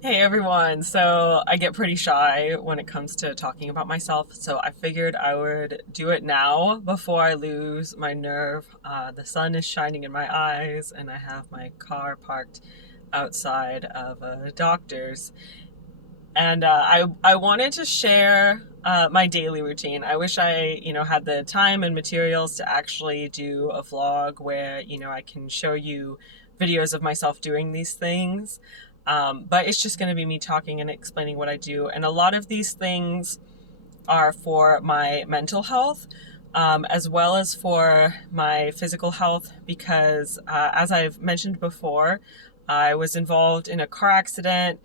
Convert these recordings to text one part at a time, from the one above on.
Hey everyone, so I get pretty shy when it comes to talking about myself, so I figured I would do it now before I lose my nerve. The sun is shining in my eyes, and I have my car parked outside of a doctor's. And I wanted to share my daily routine. I wish I, had the time and materials to actually do a vlog where, I can show you videos of myself doing these things. But it's just going to be me talking and explaining what I do. And a lot of these things are for my mental health, as well as for my physical health, because as I've mentioned before, I was involved in a car accident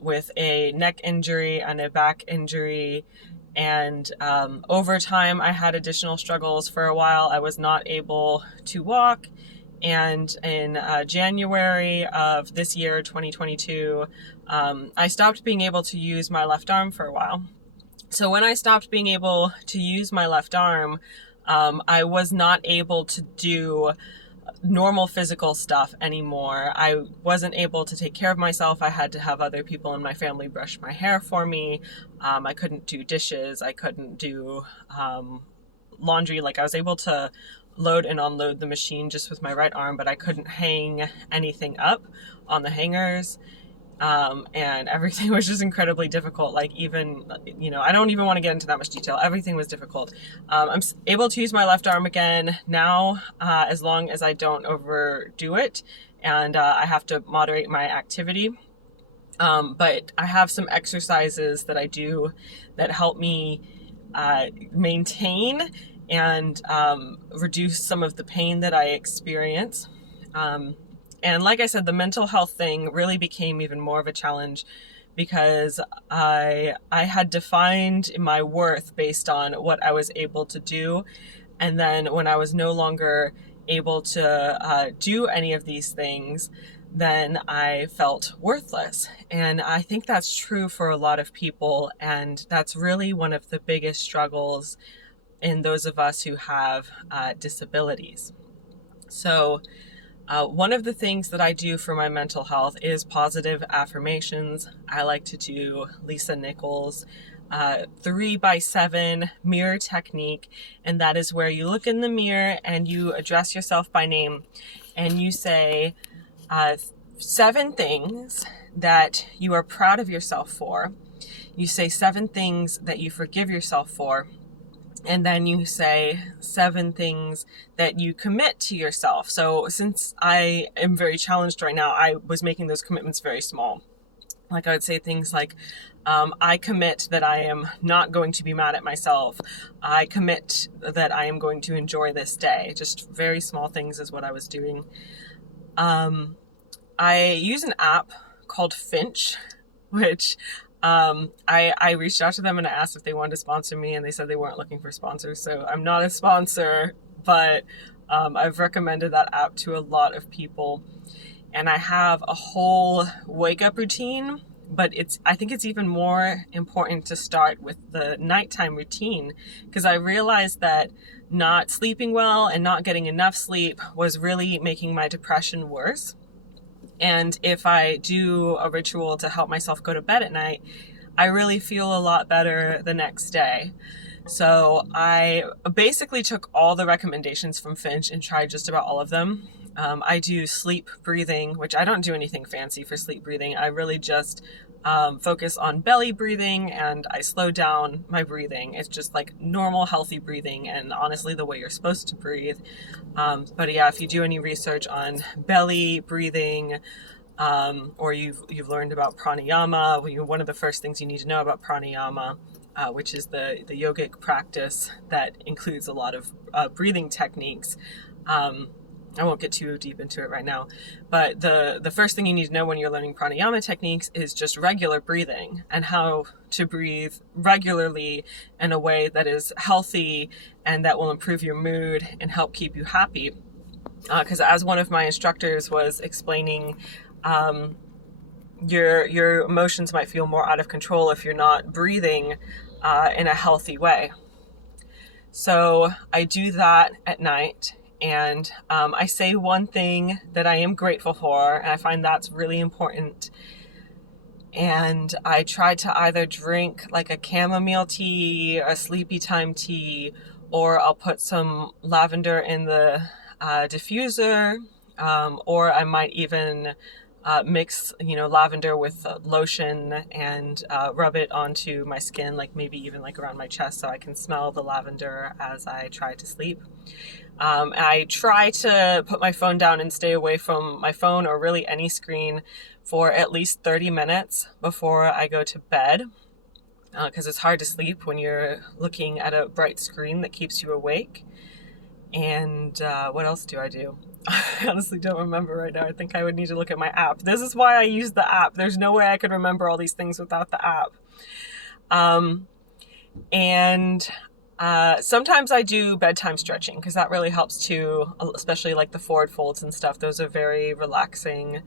with a neck injury and a back injury. And over time, I had additional struggles. For a while, I was not able to walk. And in January of this year, 2022, I stopped being able to use my left arm for a while. So when I stopped being able to use my left arm, I was not able to do normal physical stuff anymore. I wasn't able to take care of myself. I had to have other people in my family brush my hair for me. I couldn't do dishes. I couldn't do laundry. Like, I was able to load and unload the machine just with my right arm, but I couldn't hang anything up on the hangers. And everything was just incredibly difficult. Like, even, I don't even want to get into that much detail. Everything was difficult. I'm able to use my left arm again now, as long as I don't overdo it, and I have to moderate my activity. But I have some exercises that I do that help me maintain and reduce some of the pain that I experience. And like I said, the mental health thing really became even more of a challenge because I had defined my worth based on what I was able to do. And then when I was no longer able to do any of these things, then I felt worthless. And I think that's true for a lot of people. And that's really one of the biggest struggles in those of us who have disabilities. So one of the things that I do for my mental health is positive affirmations. I like to do Lisa Nichols 3x7 mirror technique, and that is where you look in the mirror and you address yourself by name and you say 7 things that you are proud of yourself for. You say 7 things that you forgive yourself for. And then you say 7 things that you commit to yourself. So since I am very challenged right now, I was making those commitments very small. Like, I would say things like, I commit that I am not going to be mad at myself. I commit that I am going to enjoy this day. Just very small things is what I was doing. I use an app called Finch, which I reached out to them and I asked if they wanted to sponsor me, and they said they weren't looking for sponsors. So I'm not a sponsor, but I've recommended that app to a lot of people. And I have a whole wake up routine, but I think it's even more important to start with the nighttime routine, because I realized that not sleeping well and not getting enough sleep was really making my depression worse. And if I do a ritual to help myself go to bed at night, I really feel a lot better the next day. So I basically took all the recommendations from Finch and tried just about all of them. I do sleep breathing, which I don't do anything fancy for sleep breathing. I really just focus on belly breathing, and I slow down my breathing. It's just like normal, healthy breathing, and honestly, the way you're supposed to breathe. But yeah, if you do any research on belly breathing, or you've learned about pranayama, one of the first things you need to know about pranayama, which is the yogic practice that includes a lot of breathing techniques. I won't get too deep into it right now, but the first thing you need to know when you're learning pranayama techniques is just regular breathing and how to breathe regularly in a way that is healthy and that will improve your mood and help keep you happy. Because as one of my instructors was explaining, your emotions might feel more out of control if you're not breathing in a healthy way. So I do that at night. And I say one thing that I am grateful for, and I find that's really important. And I try to either drink like a chamomile tea, a sleepy time tea, or I'll put some lavender in the diffuser, or I might even mix, lavender with lotion and rub it onto my skin, like maybe even like around my chest, so I can smell the lavender as I try to sleep. I try to put my phone down and stay away from my phone or really any screen for at least 30 minutes before I go to bed, because it's hard to sleep when you're looking at a bright screen that keeps you awake. And what else do I do? I honestly don't remember right now. I think I would need to look at my app. This is why I use the app. There's no way I could remember all these things without the app. And sometimes I do bedtime stretching because that really helps too, especially like the forward folds and stuff. Those are very relaxing.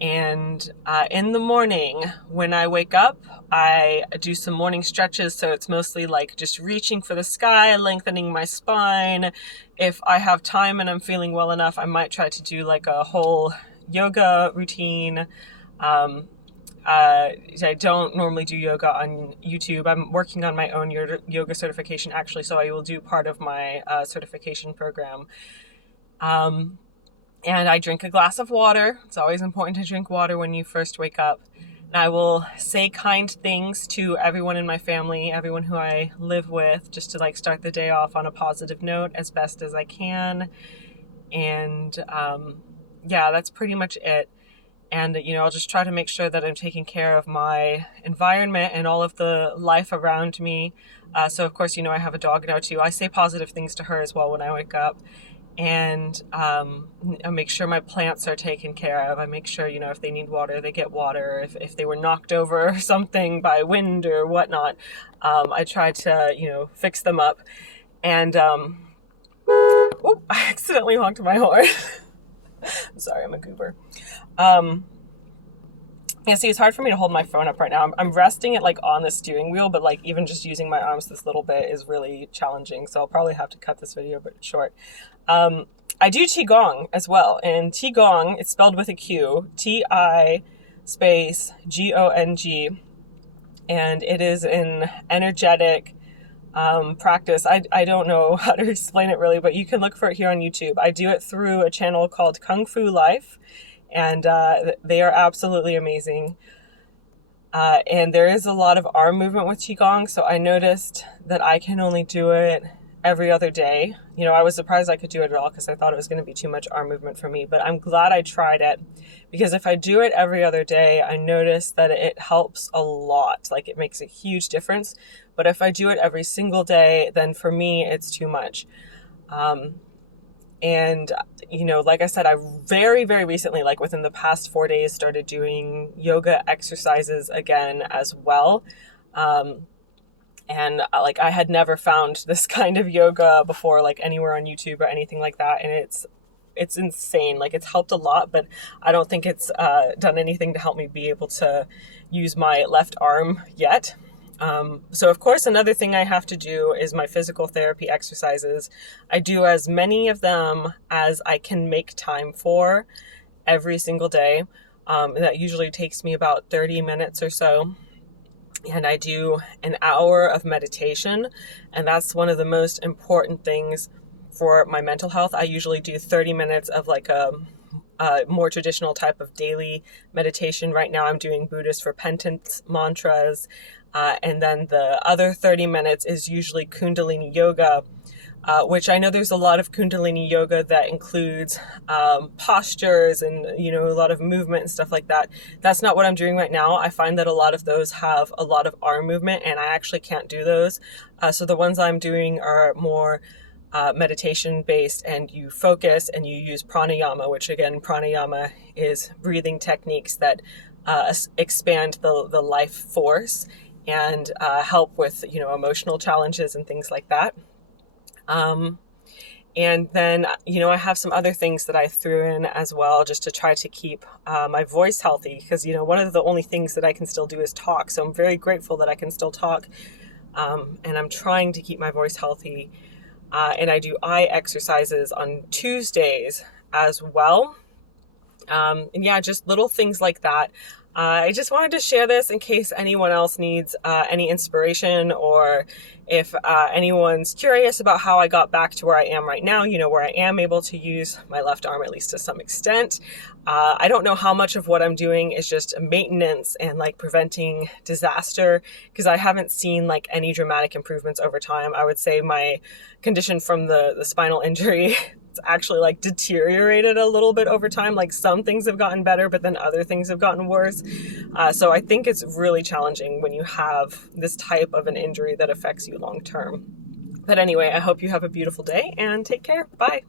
And in the morning when I wake up, I do some morning stretches. So it's mostly like just reaching for the sky, lengthening my spine. If I have time and I'm feeling well enough, I might try to do like a whole yoga routine. I don't normally do yoga on YouTube. I'm working on my own yoga certification actually, so I will do part of my certification program. And I drink a glass of water. It's always important to drink water when you first wake up. And I will say kind things to everyone in my family, everyone who I live with, just to like start the day off on a positive note as best as I can. And yeah, that's pretty much it. And, I'll just try to make sure that I'm taking care of my environment and all of the life around me. So, of course, I have a dog now, too. I say positive things to her as well when I wake up. And I make sure my plants are taken care of. I make sure, if they need water, they get water. If they were knocked over or something by wind or whatnot, I try to, fix them up. And, I accidentally honked my horn. I'm sorry, I'm a goober. Yeah, see, it's hard for me to hold my phone up right now. I'm resting it like on the steering wheel, but like even just using my arms this little bit is really challenging. So I'll probably have to cut this video a bit short. I do Qigong as well. And Qigong, it's spelled with a Q, T-I space G-O-N-G. And it is an energetic practice. I don't know how to explain it really, but you can look for it here on YouTube. I do it through a channel called Kung Fu Life. And they are absolutely amazing. And there is a lot of arm movement with Qigong, so I noticed that I can only do it every other day. I was surprised I could do it at all because I thought it was going to be too much arm movement for me, but I'm glad I tried it because if I do it every other day, I notice that it helps a lot. Like it makes a huge difference. But if I do it every single day, then for me, it's too much. And, like I said, I very, very recently, like within the past 4 days, started doing yoga exercises again as well. And like I had never found this kind of yoga before, like anywhere on YouTube or anything like that. And it's insane. Like it's helped a lot, but I don't think it's done anything to help me be able to use my left arm yet. So of course, another thing I have to do is my physical therapy exercises. I do as many of them as I can make time for every single day. That usually takes me about 30 minutes or so. And I do an hour of meditation. And that's one of the most important things for my mental health. I usually do 30 minutes of like a more traditional type of daily meditation. Right now I'm doing Buddhist repentance mantras. And then the other 30 minutes is usually kundalini yoga, which I know there's a lot of kundalini yoga that includes postures and, a lot of movement and stuff like that. That's not what I'm doing right now. I find that a lot of those have a lot of arm movement and I actually can't do those. So the ones I'm doing are more meditation based, and you focus and you use pranayama, which again, pranayama is breathing techniques that expand the life force and help with, emotional challenges and things like that. And then, I have some other things that I threw in as well, just to try to keep my voice healthy, because, one of the only things that I can still do is talk. So I'm very grateful that I can still talk. And I'm trying to keep my voice healthy. And I do eye exercises on Tuesdays as well. And yeah, just little things like that. I just wanted to share this in case anyone else needs any inspiration, or if anyone's curious about how I got back to where I am right now, where I am able to use my left arm, at least to some extent. I don't know how much of what I'm doing is just maintenance and like preventing disaster, because I haven't seen like any dramatic improvements over time. I would say my condition from the spinal injury it's actually like deteriorated a little bit over time. Like some things have gotten better, but then other things have gotten worse. So I think it's really challenging when you have this type of an injury that affects you long term. But anyway, I hope you have a beautiful day and take care. Bye.